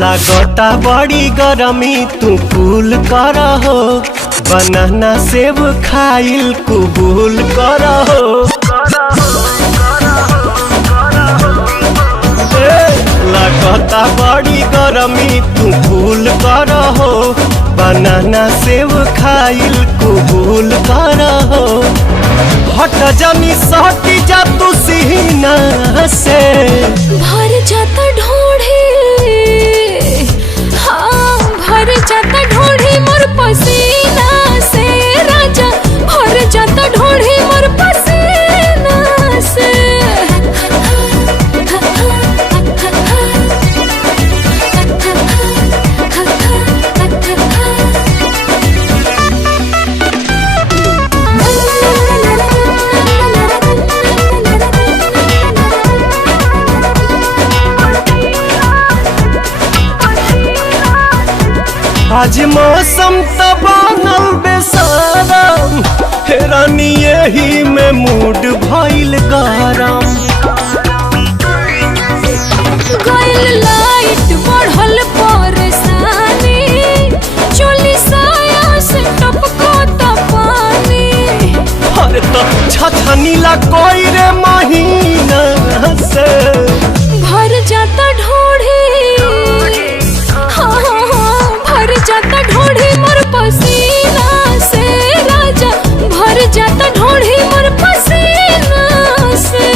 लागता बड़ी गरमी तू कूल कर हो, बनाना सेब खाइल कबूल कर हो। लागता बड़ी गरमी तू कूल कर हो, बनाना सेब खाइल कबूल कर हो। हट जानी सहटी जा तू सीना से, भर जाता ढोढ़ी, हाँ भर जाता ढोढ़ी मोर पसीना से राजा, भर जाता ढोढ़ी मोर पसीना से। आज मौसम तो बनल बेसारम, हेरानी यही में मूड भइल गरम। गइल लाइट बढ़ल परेशानी, चोली साया से टपको त पानी। अरे तो छछनीला कोई रे महीना से, भर जाता ढोढ़ी, भर जाता ढोढ़ी मोर पसीना से राजा, भर जाता ढोढ़ी मोर पसीना से।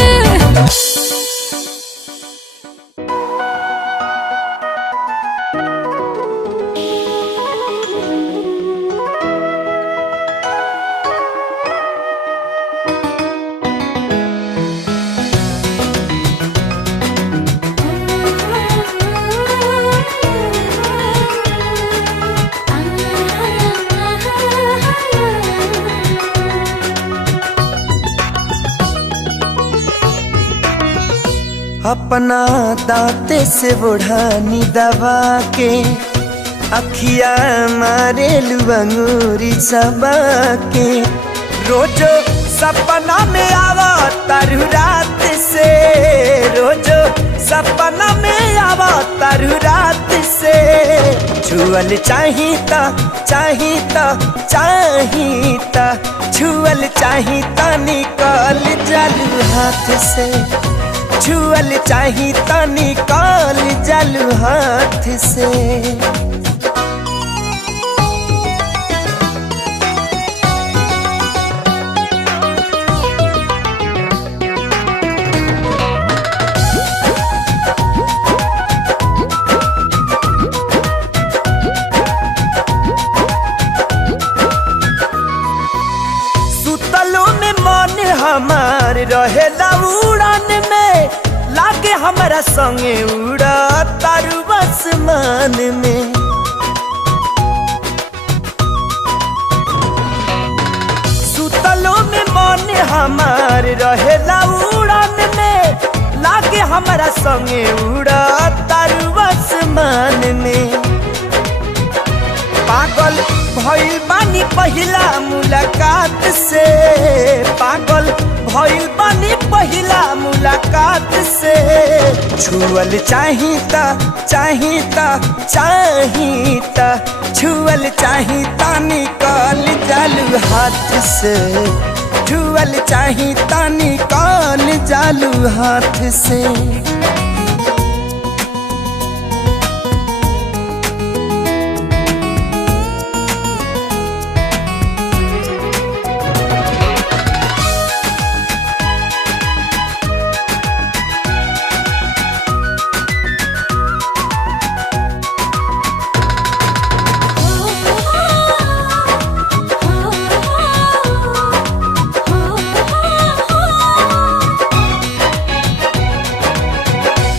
अपना दांते से बुढ़ानी दबा के, अखिया मारे अंगूरी सबा के। रोजो सपना में आवा तारू रात से, रोजो सपना में आवा तारू रात से। छुअल चाहिता चाहिता चाहिता, छुअल चाहिता निकाल जालू हाथ से, छुअल चाही त निकाल जालू हाथ से। सुतलो में मन हमार रहेला उड़ान में, लागे हमारा संगे उड़ा तारू आसमान में। सुतलो में मन हमार रहेला उड़ान में, लागे हमारा संगे उड़ा तारू आसमान में। पागल भइल बानी पहिला मुलाकात से, पागल भइल बानी पहिला मुलाकात से। छुअल चाहिता चाहिता चाहिता, छुअल चाहिता निकाल जालू हाथ से, छुअल चाहिता निकाल जालू हाथ से।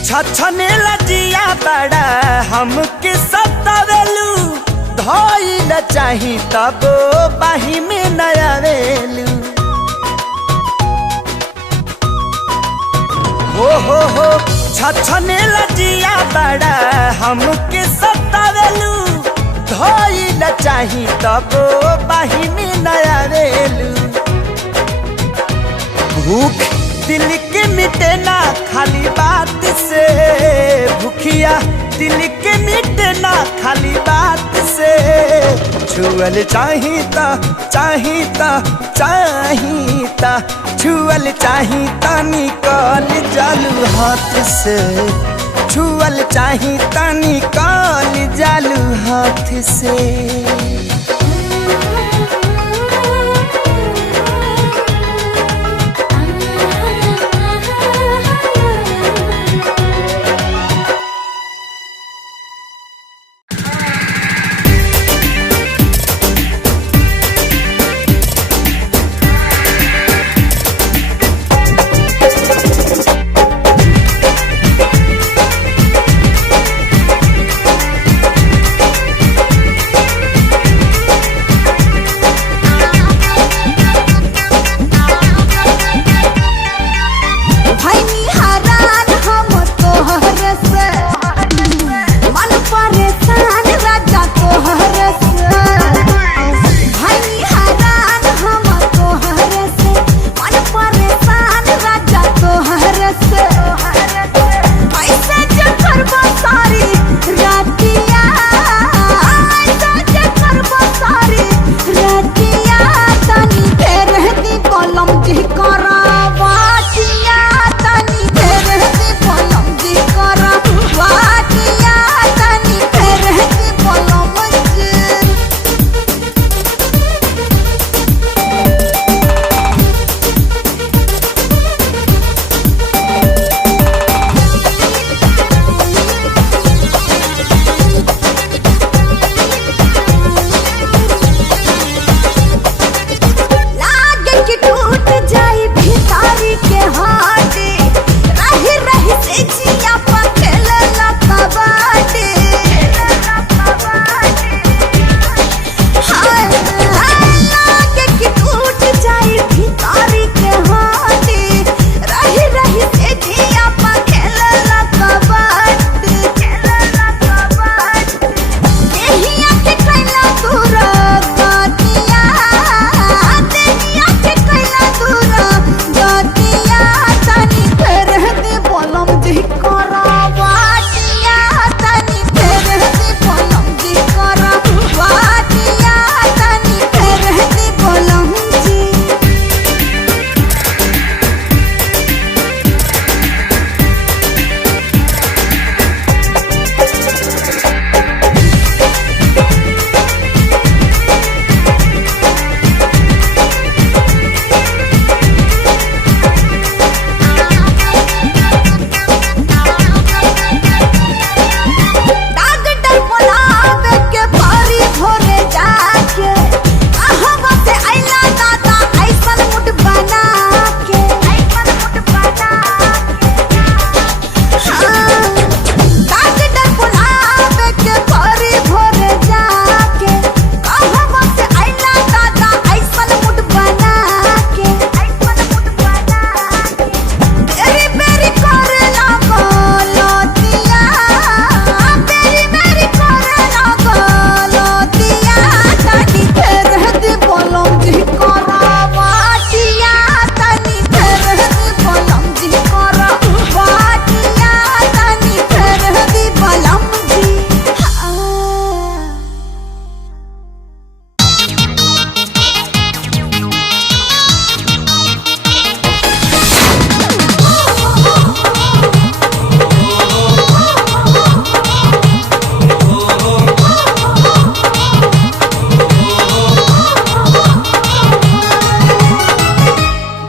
छछने लजिया बड़ा हमके सतावेलू, धइल चाही तब बाही में नया वेलू। हो छछने लजिया बड़ा हमके सतावेलू, धइल चाही तब बाही में नया वेलू। भूख दिल के मिटे ना खाली बात से, भूखिया दिल के मिटे खाली बात से। छुअल चाहिता चाहिता चाहिता छुअल चाहिता निकाल जालू हाथ से। छुअल चाहिता निकाल जालू हाथ से।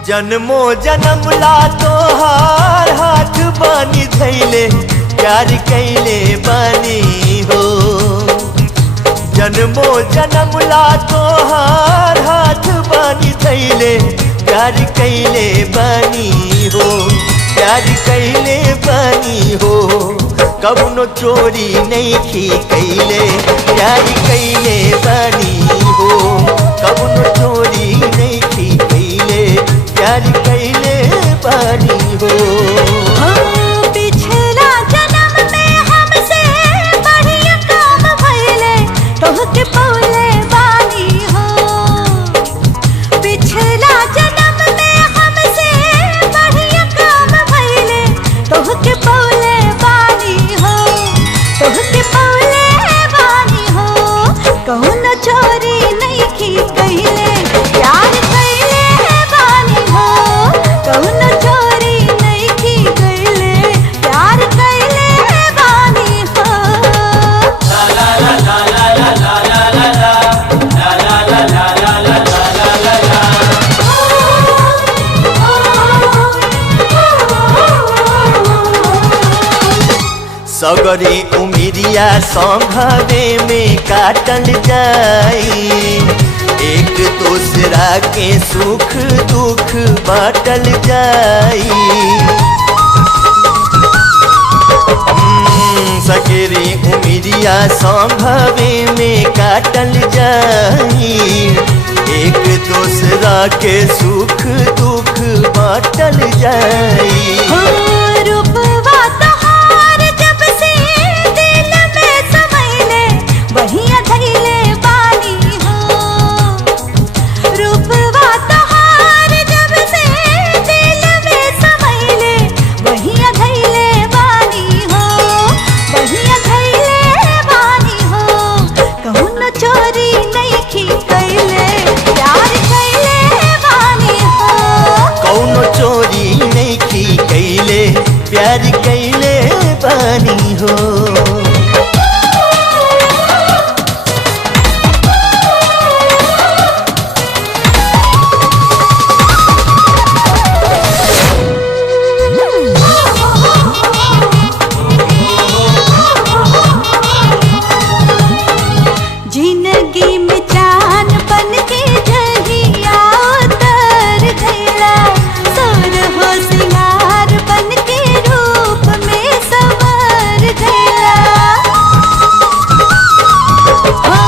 जन्मो जन्म ला तोहार हाथ बानी धैले प्यार कैले बानी हो। जन्मो जन्म ला तोहार हाथ बानी धैले प्यार कैले बानी हो। प्यार कैले बानी हो कबनो चोरी नहीं की कैले प्यार कैले बानी हो। कबनो चोरी नहीं की कैले प्यार कैले बानी हो। पिछला जन्म में हमसे बढ़िया काम भइले तोहके पौले बानी हो। पिछला जन्म में हमसे बढ़िया काम भइले तोहके पौले बानी हो। तोहके पौले बानी सगरी उमिरिया संघवे में काटल जाई, एक दूसरा के सुख दुख बाटल जाई। सगरी उमिरिया संघवे में काटल जाई, एक दूसरा के सुख दुख बाटल जाई। रूपवा तोहार जब से दिल में समैले बहिया धैले बानी हो। रूपवा तोहार जब से दिल में समैले बहिया धैले बानी हो, बहिया धैले बानी हो। कौनो चोरी नइखी कइले प्यार कइले बानी हो। कौनो चोरी नइखी कइले प्यार कइले बानी हो। जिंदगी में चांद बन के जहिया उतर गया, सुर हो सिंगार बन के रूप में संवर गया। हो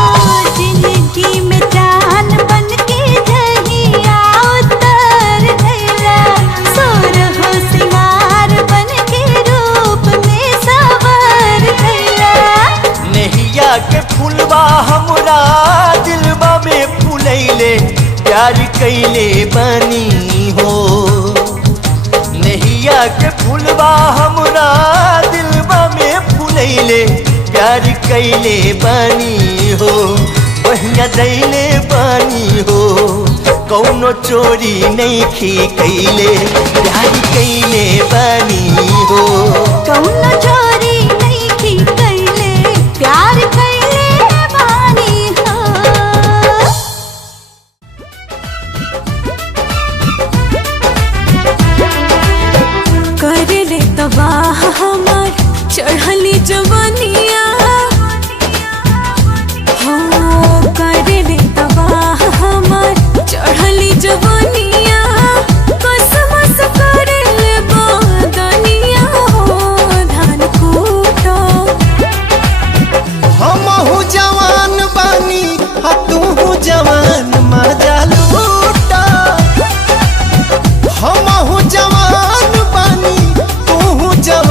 जिंदगी में चांद बन के जहिया उतर गया, सुर हो सिंगार बन के रूप में संवर गया। नहिया के फुलवा हमरा दिलवा में फुलैले प्यार कइले बानी हो। नहिया के फुलवा हमरा दिलवा में फुलैले प्यार कइले बानी हो, बहिया दैले बानी हो। कौनो चोरी नइखी कइले प्यार कइले बानी हो। कौनो चोरी नइखी कइले प्यार कइले बानी हो। करले तबाह हमार चढ़ली जवानिया हो। करले तबाह हमार चढ़ली जवानिया, कसमस करले बदनिया हो। धान कूटो हमहू जवान बानी आ तूहू जवान मजा लूटा। हमहू जवान बानी तूहू जवान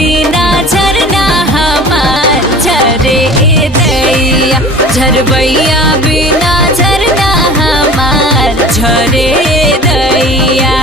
बिना झरना हमार झरे दैया झरबैया बिना झरना हमार झरे दैया।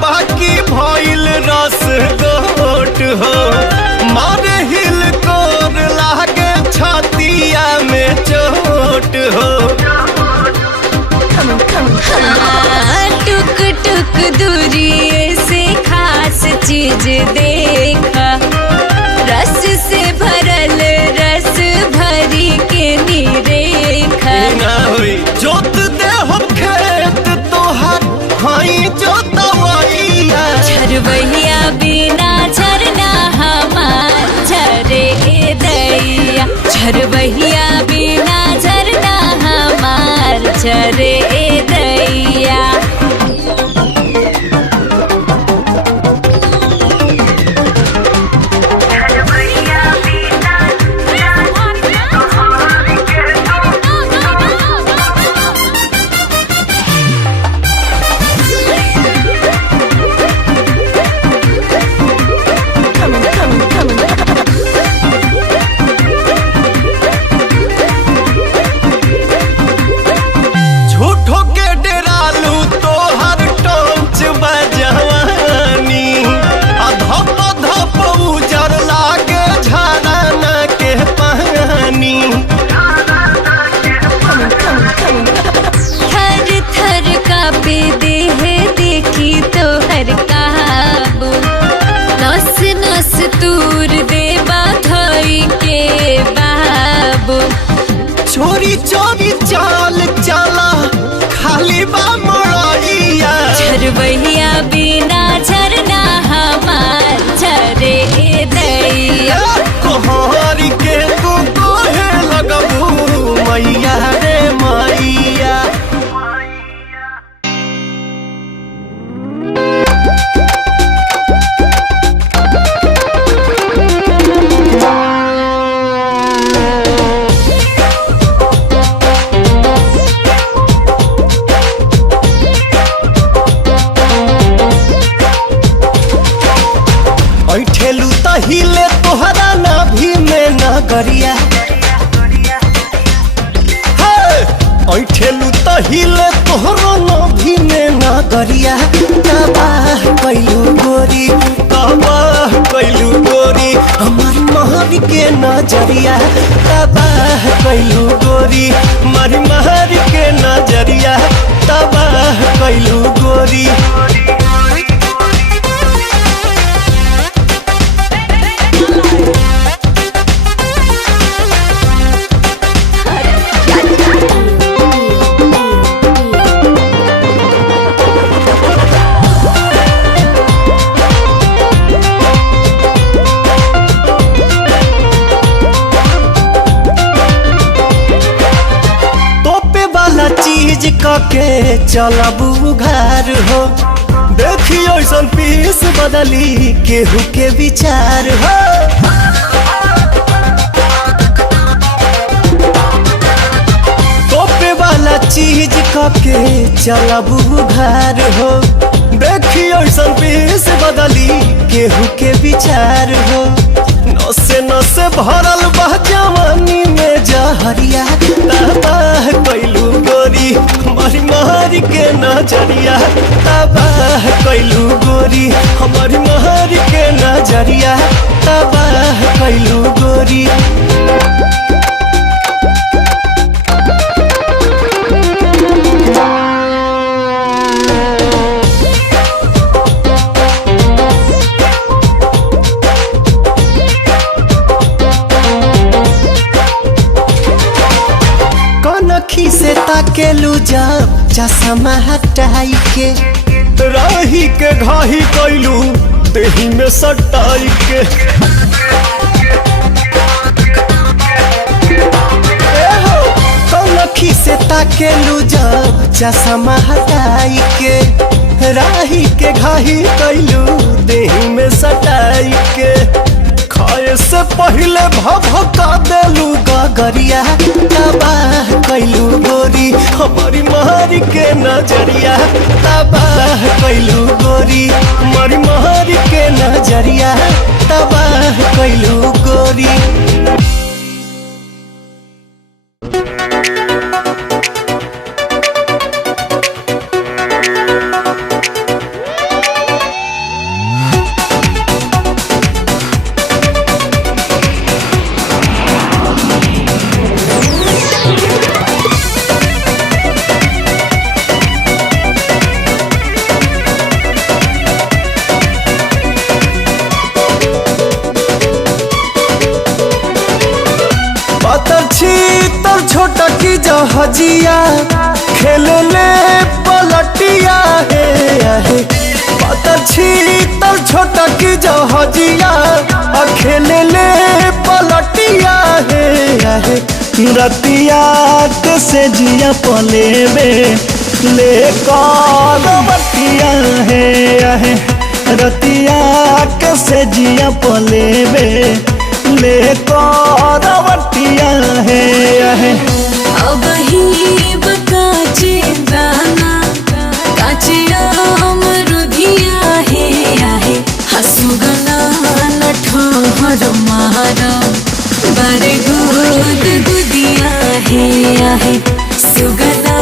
बाकी भइल रस गोट हो मारे हिल कोर लागे छतिया में चोट हो। टुक टुक दूरी से खास चीज देखा रस से भरल रस भरी के निरेखा ना होई जोत दे हम खेत तोहार हाई जोतवैया झरबैया बिना झरना हमार झरे दैया झरबैया बिना झरना हमार झरे दैया। तूर देबा धई के बाबू चोरी चोरी चाल चला खाली बा मड़ैया झरबैया बिना झरना हमार झरे दैया। कोहर के तू कोहे लगबू मैया रे मैया। ऐठेलू तहिले तोहरा नाभि में नगरिया ऐठेलू तहिले तोहरा नाभि में नगरिया। तबाह कैलू गोरी तबाह कैलू गोरी हमार महर के नजरिया तबाह कैलू गोरी मारी महर के नजरिया तबाह कैलू गोरी। चीज कके चलबू घर हो देखी ऐसन पीस बदली केहू के विचार हो। तोपे वाला चीज कके चलबू घर हो देखी ऐसन पीस बदली केहू के विचार हो। नसे नसे भरल बह जवानी में जहरिया तबाह कैलू गोरी हमारी महर के नजरिया तबाह कैलू गोरी हमारी महर के नजरिया तबाह कैलू गोरी। कनखी से ताकेलू जब चश्मा हटाई के रही के घाही कैलू देही में सटाई के ताकेलू जब चश्मा हटाई के राही के घाही कैलू देही में सटाई के खाए से पहले भभका देलू गगरिया तबाह कैलू गोरी हमारी मारी के नजरिया तबाह कैलू गोरी हमारी मारी के नजरिया तबाह कैलू गोरी। छोटा की जहाजिया खेले ले पलटिया है पतर छीतर छोटा की जहाजिया खेले ले पलटिया है रतिया के से जिया पलेबे ले बटिया है रतिया के से जिया पलेबे ले बटिया है। अब ही बकाचे दाना काचे अमरुदिया है हसुगना नठहर मारा बारे गुद गुदिया है सुगना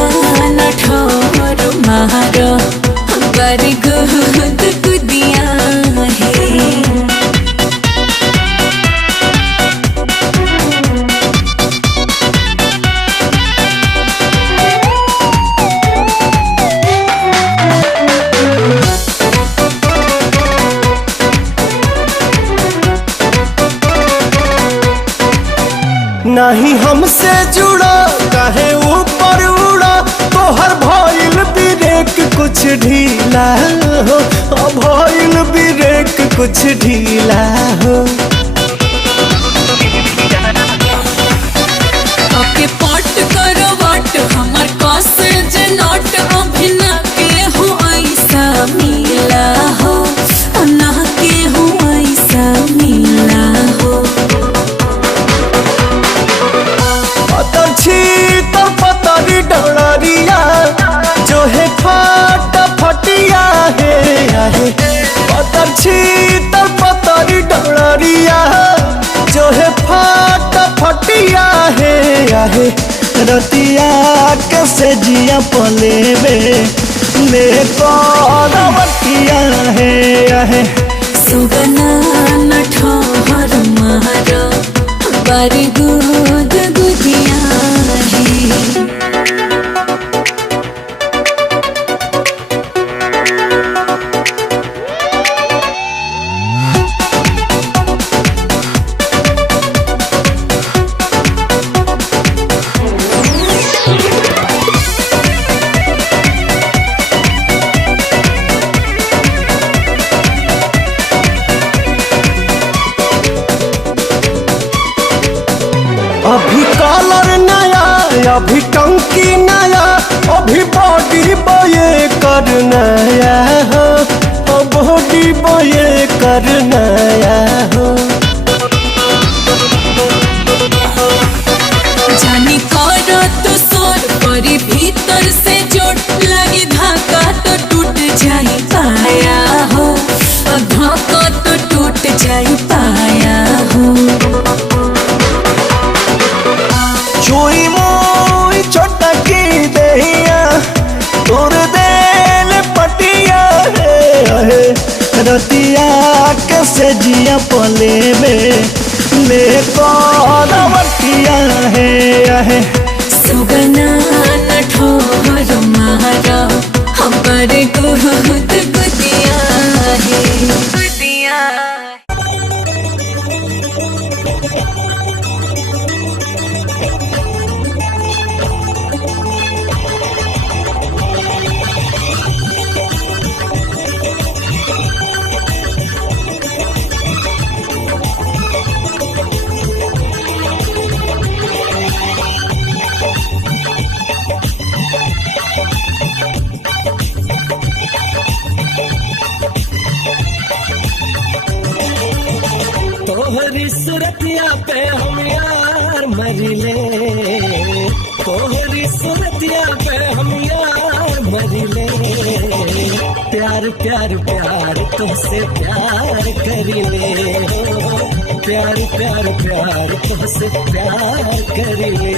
नठहर मारा बारे गुद गुदिया है। नहीं हमसे जुड़ा काहे ऊपर उड़ा तोहर भइल ब्रेक कुछ ढीला हो भइल ब्रेक कुछ ढीला हो। ओके पट करो वट हमर कस जे नट अभिना के हो ऐसा मिला हो ना के हो ऐसा मिला हो। पतरी डरिया जो है फट फटिया है पतर छीतर पतरी डरिया जो है फट फटिया है रतिया के से जिया पलेबे ले बटिया है सुगना नठहर मारा बारी गुद गुदिया है। अभी कलर नया अभी टंकी नया अभी बॉडी बये कर नया हो बॉडी बये कर नया हो। जानी करो तो सोर परी भीतर से चोट लगी धाका तो टूट जाई पाया हो धाका तो टूट जाई पाया हो। चोई मोई छोटा की दहिया तोर देल पटिया है रतिया के से जिया पलेबे ले बटिया है सुगना नठहर मारा हमारे गुद गुदिया है गुदिया। सूरतिया पे हम यार मरिले, तोहरी सूरतिया पे हम यार मरिले। प्यार प्यार प्यार तुमसे प्यार करिले, प्यार प्यार प्यार तुमसे प्यार करिले।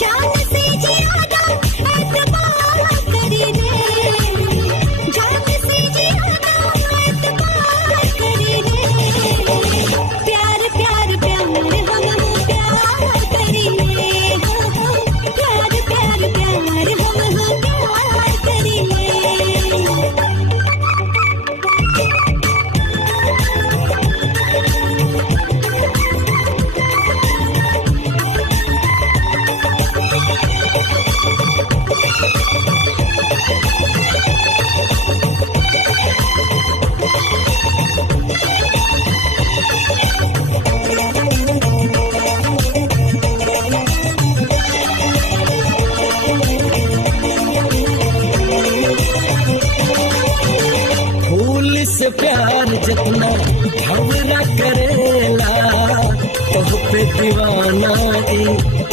जान से ज्यादा एतबार करिले, जान से ज्यादा एतबार करिले। प्यार प्यार प्यार हम प्यार करिले, प्यार प्यार प्यार हम प्यार करिले। फूल से प्यार जितना भंवरा करेला, तोह पे दीवाना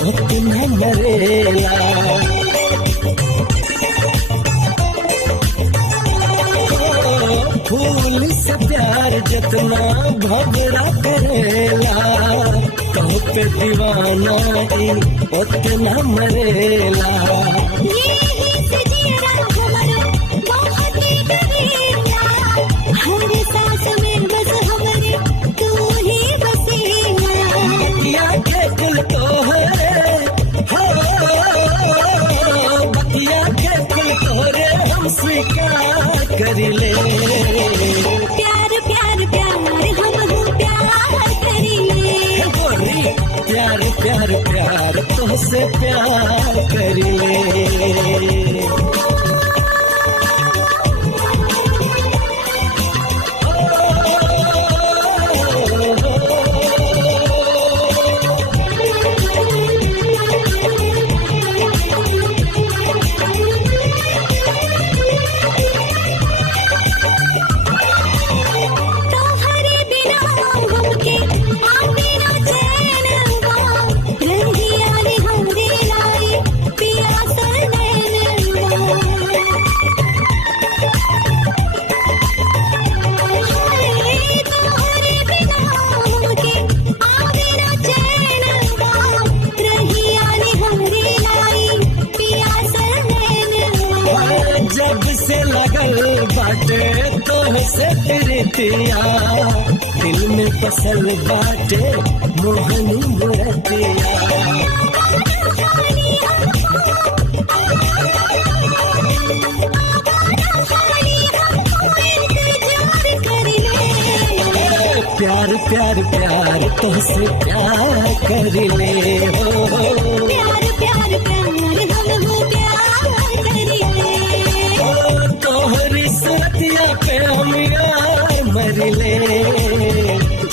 उतना मरेला। फूल से प्यार जितना भंवरा करेला, तोह पे दीवाना उतना मरेला। यही से जीना हमारा बहुत ही करीला, हर सांस में बस हमारे तू ही बसेला। बतिया के कुल तोहरे हो, बतिया के कुल तोहरे हम स्वीकार करिले। प्यार प्यार प्यार हम प्यार करिले, गोरी प्यार प्यार प्यार तुमसे प्यार करिले। तोहरे बिना हमके आवे ना चैनवा, रहिया रे हमरे लाए पियासा नैनवा। तोहरे बिना हमके आवे ना चैनवा, रहिया रे हमरे लाए पियासा नैनवा। जब से लगल बाटे तोहसे प्रीतिया, दिल में बसल बाटे मोहनी मूरतिया। प्यार प्यार प्यार तुमसे प्यार करिले हो। प्यार प्यार प्यार हम प्यार करिले, तोहरी सूरतिया पे हम यार मरिले।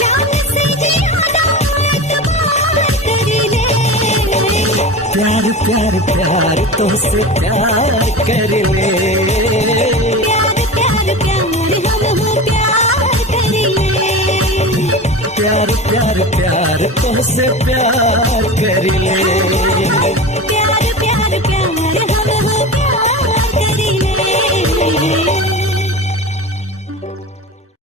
जान से ज्यादा एतबार करिले। प्यार प्यार प्यार तुमसे प्यार करिले। प्यार प्यार प्यार हम प्यार करिले, प्यार प्यार प्यार तुमसे प्यार करिले।